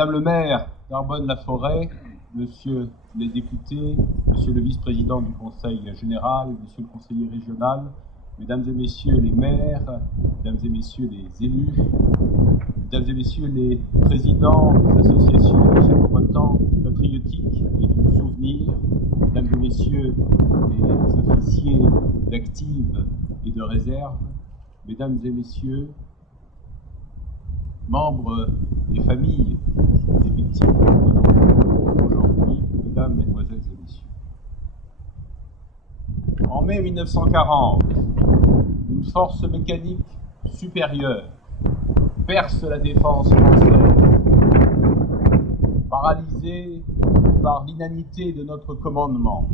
Madame le maire d'Arbonne-la-Forêt, Monsieur les députés, Monsieur le vice-président du Conseil général, Monsieur le conseiller régional, Mesdames et Messieurs les maires, Mesdames et Messieurs les élus, Mesdames et Messieurs les présidents des associations de combattants patriotiques et du souvenir, Mesdames et Messieurs les officiers d'active et de réserve, Mesdames et Messieurs, membres des familles des victimes aujourd'hui, Mesdames, Mesdemoiselles et Messieurs. En mai 1940, une force mécanique supérieure perce la défense française, paralysée par l'inanité de notre commandement.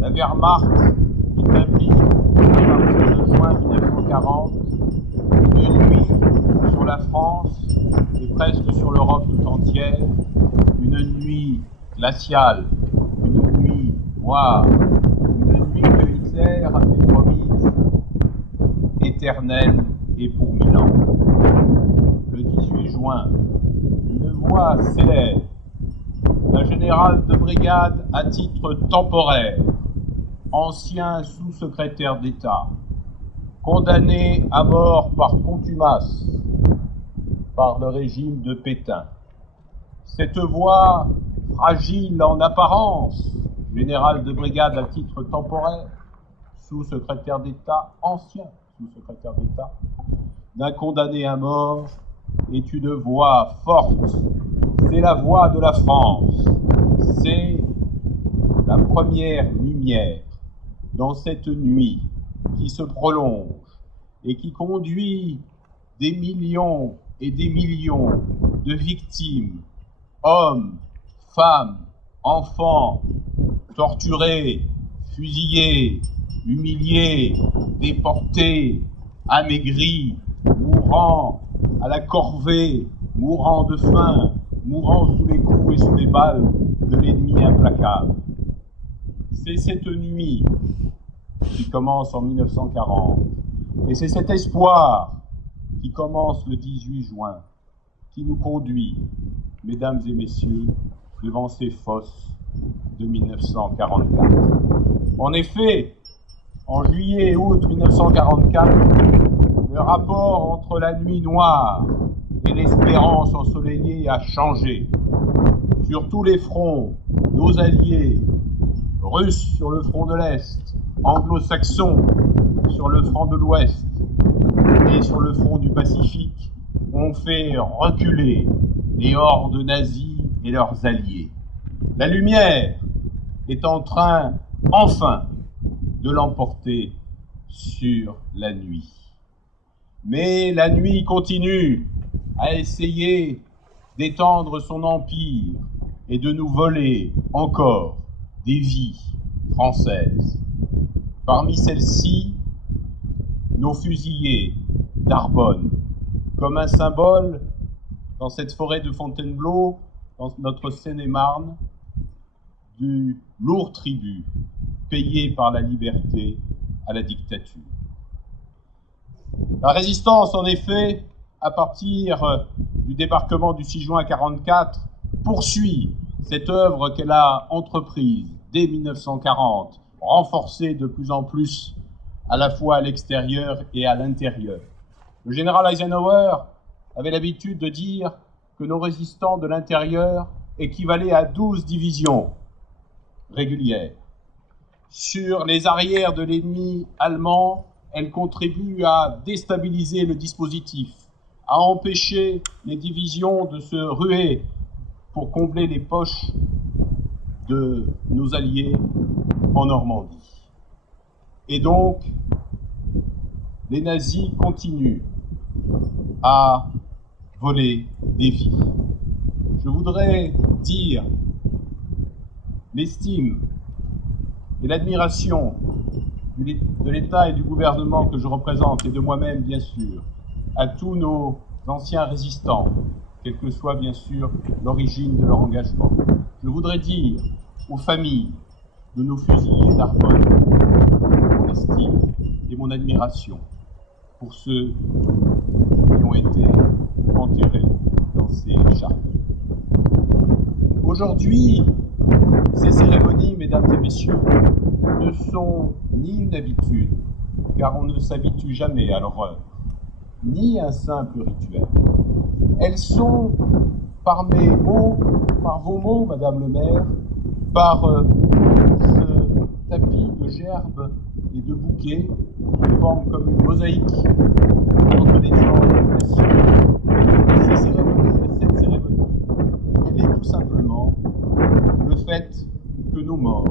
La Wehrmacht établit, à partir de juin 1940, une nuit sur la France et presque sur l'Europe tout entière, une nuit glaciale, une nuit noire, une nuit que Hitler avait promise éternelle et pour 1000 ans. Le 18 juin, une voix s'élève d'un général de brigade à titre temporaire, ancien sous-secrétaire d'État, condamné à mort par contumace par le régime de Pétain. Cette voix, fragile en apparence, général de brigade à titre temporaire, sous-secrétaire d'État, ancien sous-secrétaire d'État, d'un condamné à mort, est une voix forte. C'est la voix de la France. C'est la première lumière dans cette nuit qui se prolonge et qui conduit des millions et des millions de victimes, hommes, femmes, enfants, torturés, fusillés, humiliés, déportés, amaigris, mourant à la corvée, mourant de faim, mourant sous les coups et sous les balles de l'ennemi implacable. C'est cette nuit qui commence en 1940, et c'est cet espoir qui commence le 18 juin, qui nous conduit, mesdames et messieurs, devant ces fosses de 1944. En effet, en juillet et août 1944, le rapport entre la nuit noire et l'espérance ensoleillée a changé. Sur tous les fronts, nos alliés, russes sur le front de l'Est, anglo-saxons sur le front de l'Ouest et sur le front du Pacifique, ont fait reculer les hordes nazies et leurs alliés. La lumière est en train, enfin, de l'emporter sur la nuit. Mais la nuit continue à essayer d'étendre son empire et de nous voler encore des vies françaises. Parmi celles-ci, nos fusillés d'Arbonne, comme un symbole dans cette forêt de Fontainebleau, dans notre Seine-et-Marne, du lourd tribut payé par la liberté à la dictature. La résistance, en effet, à partir du débarquement du 6 juin 1944, poursuit cette œuvre qu'elle a entreprise dès 1940, renforcée de plus en plus à la fois à l'extérieur et à l'intérieur. Le général Eisenhower avait l'habitude de dire que nos résistants de l'intérieur équivalaient à 12 divisions régulières. Sur les arrières de l'ennemi allemand, elles contribuent à déstabiliser le dispositif, à empêcher les divisions de se ruer pour combler les poches de nos alliés en Normandie. Et donc, les nazis continuent à voler des vies. Je voudrais dire l'estime et l'admiration de l'État et du gouvernement que je représente, et de moi-même bien sûr, à tous nos anciens résistants, quelle que soit bien sûr l'origine de leur engagement. Je voudrais dire aux familles de nos fusillés d'Arbonne mon estime et mon admiration pour ceux qui ont été enterrés dans ces charniers. Aujourd'hui, ces cérémonies, mesdames et messieurs, ne sont ni une habitude, car on ne s'habitue jamais à l'horreur, ni un simple rituel. Elles sont, par mes mots, par vos mots, madame le maire, par ce tapis de gerbes et de bouquets qui forment comme une mosaïque entre les gens et les nations. Cette cérémonie, elle est tout simplement le fait que nos morts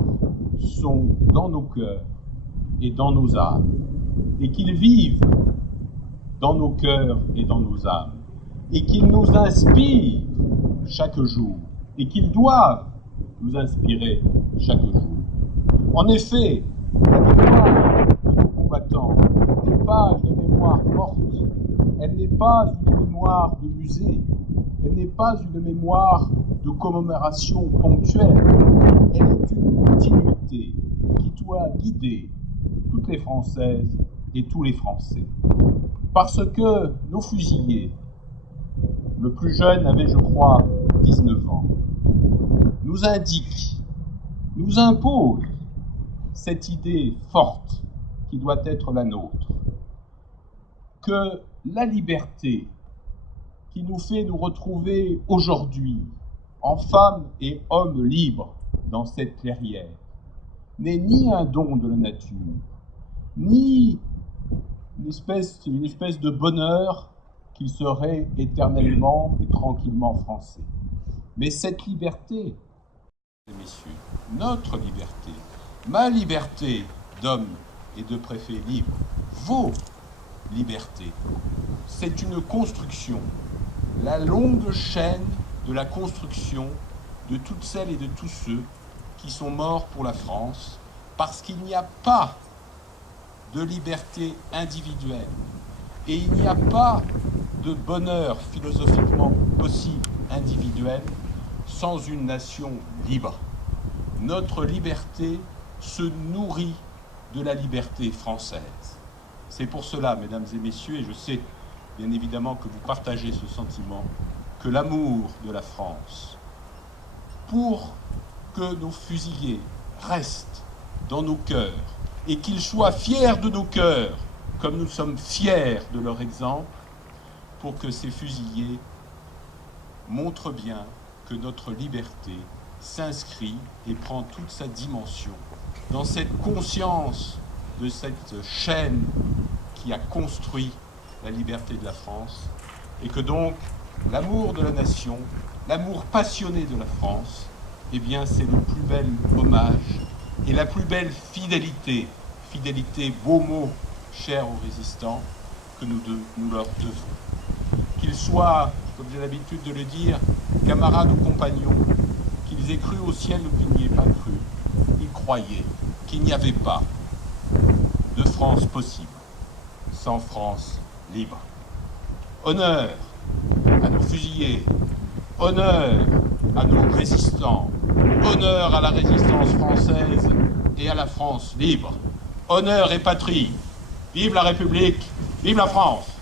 sont dans nos cœurs et dans nos âmes, et qu'ils vivent dans nos cœurs et dans nos âmes, et qu'ils nous inspirent chaque jour, et qu'ils doivent nous inspirer chaque jour. En effet, la mémoire de nos combattants n'est pas une mémoire morte, elle n'est pas une mémoire de musée, elle n'est pas une mémoire de commémoration ponctuelle, elle est une continuité qui doit guider toutes les Françaises et tous les Français. Parce que nos fusillés, le plus jeune avait, je crois, 19 ans, nous indiquent, nous imposent cette idée forte qui doit être la nôtre, que la liberté qui nous fait nous retrouver aujourd'hui en femmes et hommes libres dans cette clairière n'est ni un don de la nature, ni une espèce de bonheur qui serait éternellement et tranquillement français. Mais cette liberté, messieurs, notre liberté, ma liberté d'homme et de préfet libre, vos libertés, c'est une construction, la longue chaîne de la construction de toutes celles et de tous ceux qui sont morts pour la France, parce qu'il n'y a pas de liberté individuelle et il n'y a pas de bonheur philosophiquement possible individuel sans une nation libre. Notre liberté se nourrit de la liberté française. C'est pour cela, mesdames et messieurs, et je sais bien évidemment que vous partagez ce sentiment, que l'amour de la France, pour que nos fusillés restent dans nos cœurs et qu'ils soient fiers de nos cœurs, comme nous sommes fiers de leur exemple, pour que ces fusillés montrent bien que notre liberté s'inscrit et prend toute sa dimension dans cette conscience de cette chaîne qui a construit la liberté de la France, et que donc l'amour de la nation, l'amour passionné de la France, eh bien c'est le plus bel hommage et la plus belle fidélité, beau mot cher aux résistants, que nous leur devons. Qu'ils soient, comme j'ai l'habitude de le dire, camarades ou compagnons, qu'ils aient cru au ciel ou qu'ils n'y aient pas cru, ils croyaient qu'il n'y avait pas de France possible sans France libre. Honneur à nos fusillés, honneur à nos résistants, honneur à la résistance française et à la France libre. Honneur et patrie. Vive la République, vive la France!